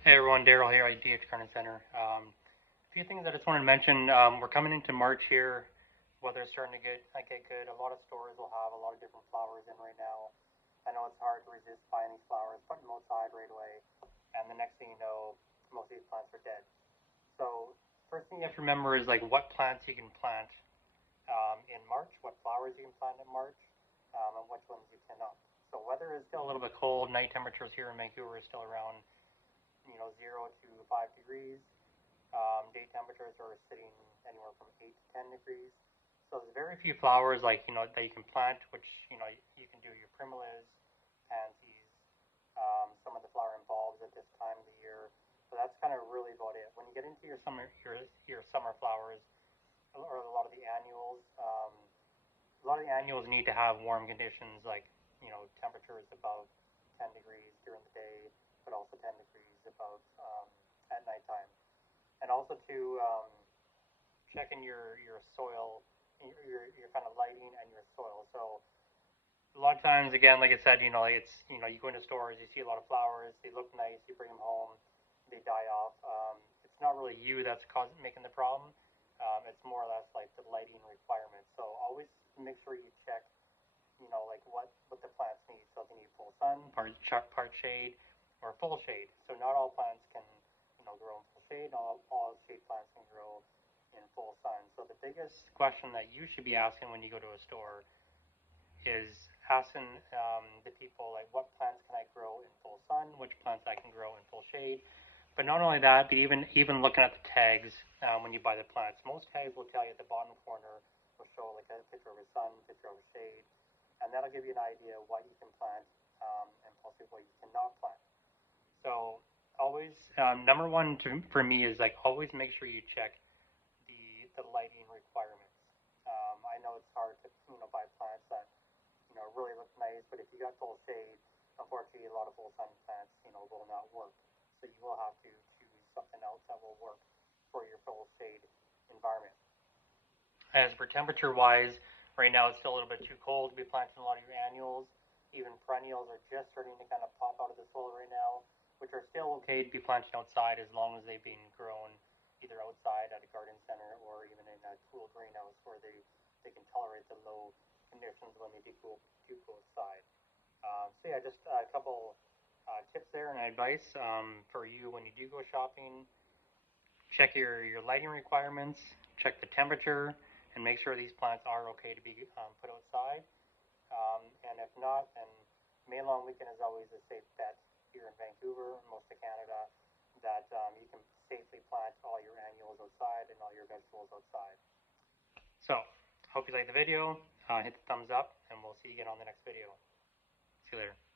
Hey everyone, Daryl here at DH Garden Center. A few things I just wanted to mention. We're coming into March here. Weather's starting to get good. A lot of stores will have a lot of different flowers in right now. I know it's hard to resist buying these flowers, putting them outside right away, and the next thing you know, most of these plants are dead. So first thing you have to remember is like what plants you can plant in March, what flowers you can plant in March, and which ones you cannot. So weather is still a little bit cold. Night temperatures here in Vancouver is still around 0 to 5 degrees. Day temperatures are sitting anywhere from 8 to 10 degrees. So there's very few flowers like that you can plant, which you can do your primroses, pansies, some of the flowering bulbs at this time of the year. So that's kind of really about it. When you get into your summer flowers or a lot of the annuals, need to have warm conditions like temperatures above 10 degrees during the day, but also 10 degrees above at nighttime. And also to checking your soil, your kind of lighting and your soil. So a lot of times, again, like I said, like you go into stores, you see a lot of flowers, they look nice, you bring them home, they die off. It's not really you that's making the problem. It's more or less like the lighting requirements. So always make sure you check, like what the plants need. So if they need full sun, part shade, or full shade. So not all plants can grow in full shade. All shade plants can grow in full sun. So the biggest question that you should be asking when you go to a store is asking the people like what plants can I grow in full sun, which plants I can grow in full shade. But not only that, but even looking at the tags when you buy the plants, most tags will tell you at the bottom corner will show like a picture of a sun, picture of a shade, and that'll give you an idea of what you can plant and possibly what you cannot plant. So always number one for me is like always make sure you check the lighting requirements. I know it's hard to buy plants that really look nice, but if you got full shade, unfortunately a lot of full sun plants will not work. So you will have to choose something else that will work for your full shade environment. As for temperature wise, right now it's still a little bit too cold to be planting a lot of your annuals. Even perennials are just starting to kind of pop out of the soil right now, which are still okay to be planted outside as long as they've been grown either outside at a garden center or even in a cool greenhouse where they can tolerate the low conditions when they do go outside. So yeah, just a couple tips there and advice for you when you do go shopping. Check your lighting requirements, check the temperature, and make sure these plants are okay to be put outside. And if not, then May long weekend is always a safe bet here in Vancouver, most of Canada, that you can safely plant all your annuals outside and all your vegetables outside. So, hope you liked the video. Hit the thumbs up, and we'll see you again on the next video. See you later.